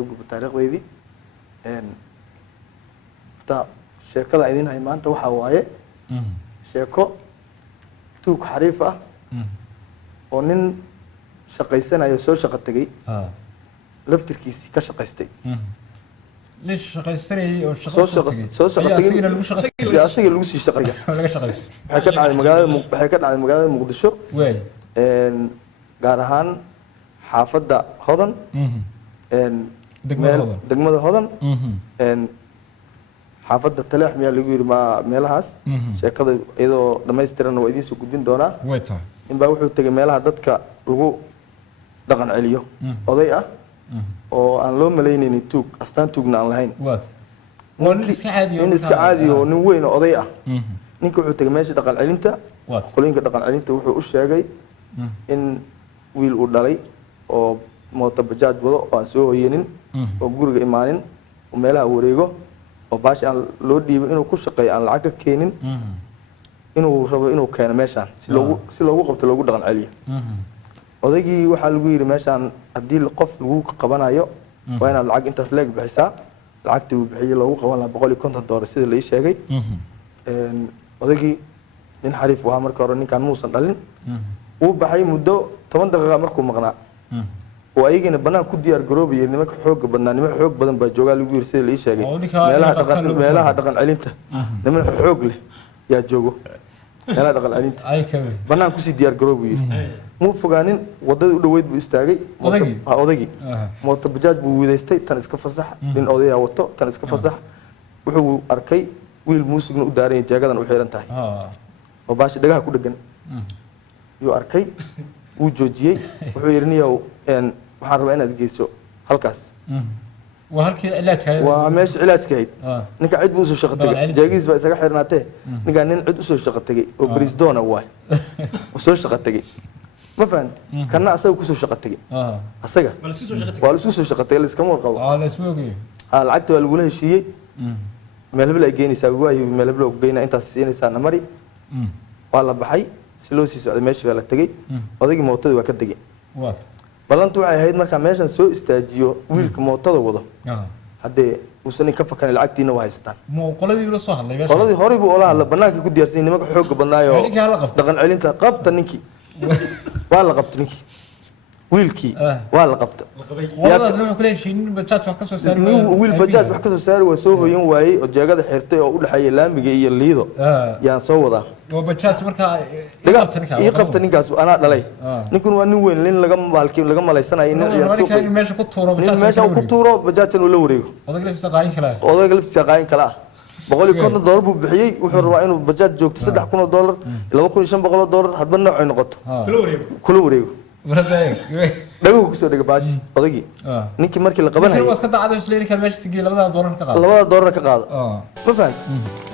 taariikhdeedii ta sheekada idin hay maanta waxa waaye sheeko tuug xariif ah oo nin shaqaysanayo soo shaqo tagay laftirkiisii ka shaqaystay ليش شقيستني أو soo shaqo tagay asiga lagu sii shaqeeya waxay ka dhacday magaalada Muqdisho gaar ahaan xaafadda Hodan degmada Hodan xaafadda Taleex miyaa lagu yiri meelahaas sheekada iyadoo dhameystiran oo idin soo gudbin doona in baa wuxuu tagay meelaha dadka lagu dhaqan celiyo oday ah oo aan loo maleynaynin tuug astaan tuugna aan lahayn nin iska caadi oo nin weyn oo oday ah ninka wuxuu tagay meesha dhaqan celinta qolinka dhaqan celinta wuxuu u sheegay in wiil uu dhalay oo mooto bajaaj wado oo aan soo hoyanin oo guriga imaanin oo meelaha wareego oo baash aan loo dhiibay inuu ku shaqeeyo aan lacag ka keenin inuu rabo inuu keeno meeshaan si loogu qabto loogu dhaqan celiyo odaygii waxaa lagu yiri meeshaan haddii qof lagu qabanayo waa inaad lacag intaas leeg bixisaa lacagtii uu bixiyay loogu qaban lahaa $150 sida la ii sheegay odaygii nin xariif waa markii hore ninkaan muusan dhalin uu baxay muddo 10 daqiiqo markuu maqnaa oo ayagina banaan ku diyaar garoobayay nimanka xoog badan baa jooga lagu yiri sida la ii sheegay meelaha dhaqan celinta niman xoog leh yaa joogo meelaha dhaqan celinta banaan ku sii diyaar garoobayay muu fogaanin wadada u dhaweyd buu istaagay odaygii mooto bajaaj buu wiidaystay tan iska fasax nin odaya wato tan iska fasax wuxuu arkay wiil muusigna u daaray jeegadan u xiran tahay oo baashi dhagaha ku dhagan yuu arkay wuu joojiyay wuxuu yiri niyow waxaan rabaa inaad geyso halkaas waa meesha cilaajka ahayd ninka cid buu usoo shaqo tagay jeegiis baa isaga xirnaatee ninkaa nin cid usoo shaqo tagay oo brisdoona waay soo shaqo tagay ma fahant kana asaga kusoo shaqo tagay asaga waa la soo shaqo tagay la iskama warqabo lacagta waa lagula heshiiyey meel hebel ay geynaysaa waayo meel hebel oo geynaa intaas siinaysaa namari waa la baxay si loo sii socday meeshii baa la tagay odaygii mootadii waa ka degay ballantu waxay ahayd markaa meeshan soo istaajiyo wiilka mootada wado haddee uusan ka fakan lacagtiina waa haystaan qoladii la soo hadlay qoladii hore buu ola hadlay banaanka ku diyaarsan nimanka xoog badnaayo dhaqan celinta qabta ninkii waa la qabtay ninkii wiilkii waa la qabtay walaas wuxuu kale heshiin bajaaj wax ka soo saaray wiil bajaaj wax ka soo saaray waa soo hoyan waayay oo jeegada xirtay oo u dhaxeeyay laamiga iyo liido yaan soo wadaa oo bajaaj markaa ii qabta ninkaas anaa dhalay ninkun waa nin weyn nin laga maalkii laga malaysanayo nin ciyaar meesha ku tuuro bajaaj meesha ku tuuro bajaajna uu la wareego odayga laftiisa qayn kala $150 buu bixiyay wuxuu rabaa inuu bajaaj joogto $3,000 $2,500 hadba nooc ay noqoto kula wareego dhagu ku soo dhigay baashi odaygii ninkii markii la qabanayay waa iska daacad isleeyahay kan meesha tigii $2 ka qaado $2 ka qaado ma fahant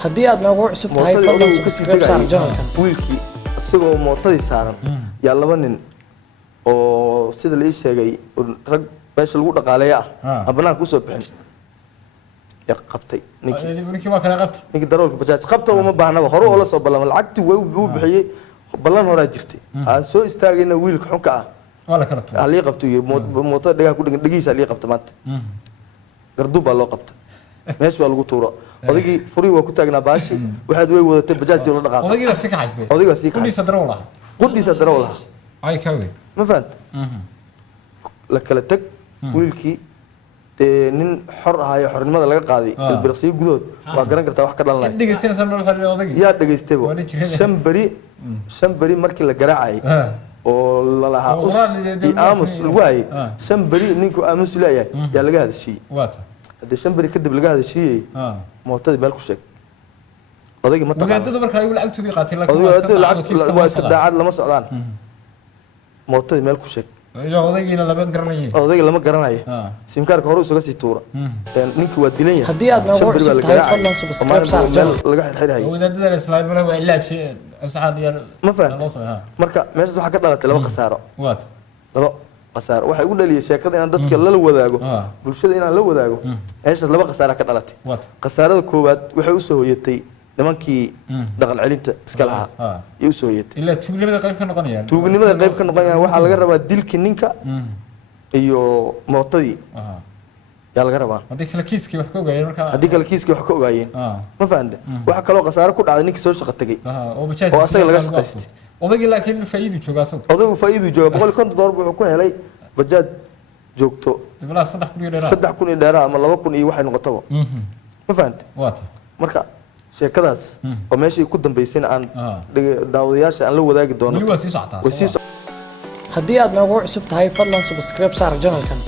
haddii aad noogu cusub tahay fadlan subscribe saar channelkan wiilkii isagoo mootadii saaran yaa laba nin oo sida la ii sheegay rag meesha lagu dhaqaaleeyo ah banaanka ku soo bixin ya qabtay ninkii waa kala qabtay ninkii daroolka bajaaj qabta uma baahnaba hore oo la soo ballan lacagtii wuu bixiyay ballan hore jirtay aan soo istaagayna wiilka xunka ah wala kala tuuro ali qabto yiri mootada dhagaa ku dhagan dhagiisa ali qabta maanta garduub baa loo qabta meesha waa lagu tuuro odaygii furi waa ku taagnaa baashi waxaad way wadatay bajaaj la dhaqaaqay odaygii si ka haystay odaygii si ka qudhiisa darool ah ay kawdi ma fahant la kala tag wiilkii nin xor ahayo xornimada laga qaaday ilbirqsiyo gudood waa garan kartaa wax ka dhalanay dhageysanaysan noo xariir odaygii yaa dhageystay shan bari markii la garaacay oo la lahaa aamus lagu hayay shan bari ninku aamus leeyahay yaa laga hadashiyey haddii shan bari kadib laga hadashiyey mootadii meel ku sheeg odaygii ma taqaan wadaadadu markaa ay lacagtoodii qaateen waa iska daacad lama socdaan mootadii meel ku sheeg odaygiina lama garanayo odayga lama garanayo simkaarka hore isaga sii tuura ninkii waa dilan yahay haddii aad noogu cusub tahay fadlan subscribe saar channelkan laga xirxirayo wadaadada islaam bala waa ilaaj asxaab yar ma fahant marka meesha waxa ka dhalatay laba qasaaro waxay ugu dhaliyay sheekada inaan dadka la wadaago bulshada inaan la wadaago meeshaas laba qasaaro ka dhalatay qasaarada koowaad waxay u soo hoyatay nimankii dhaqan celinta iska lahaa iyo u soo hoyatay ilaa tuugnimada qayb ka noqonayaan waxa laga rabaa dilkii ninka iyo mootadii yaa laga rabaa haddii kala kiiskii wax ka ogaayeen markaa haddii kale kiiskii wax ka ogaayeen ma fahamte waxa kaloo khasaare ku dhacday ninkii soo shaqo tagay oo asaga laga shaqaystay odaygii laakiin faa'iido jooga asagu odaygu faa'iido jooga $150 wuxuu ku helay bajaaj joogto bilaa 3,000 dheeraad 3,000 dheeraad ama 2,000 iyo waxay noqotaba ma fahamte waata marka sheekadaas oo meeshii ku dambeysay aan daawadayaasha aan la wadaagi doono wali waa sii socotaa haddii aad nagu cusub tahay fadlan subscribe saar channelkan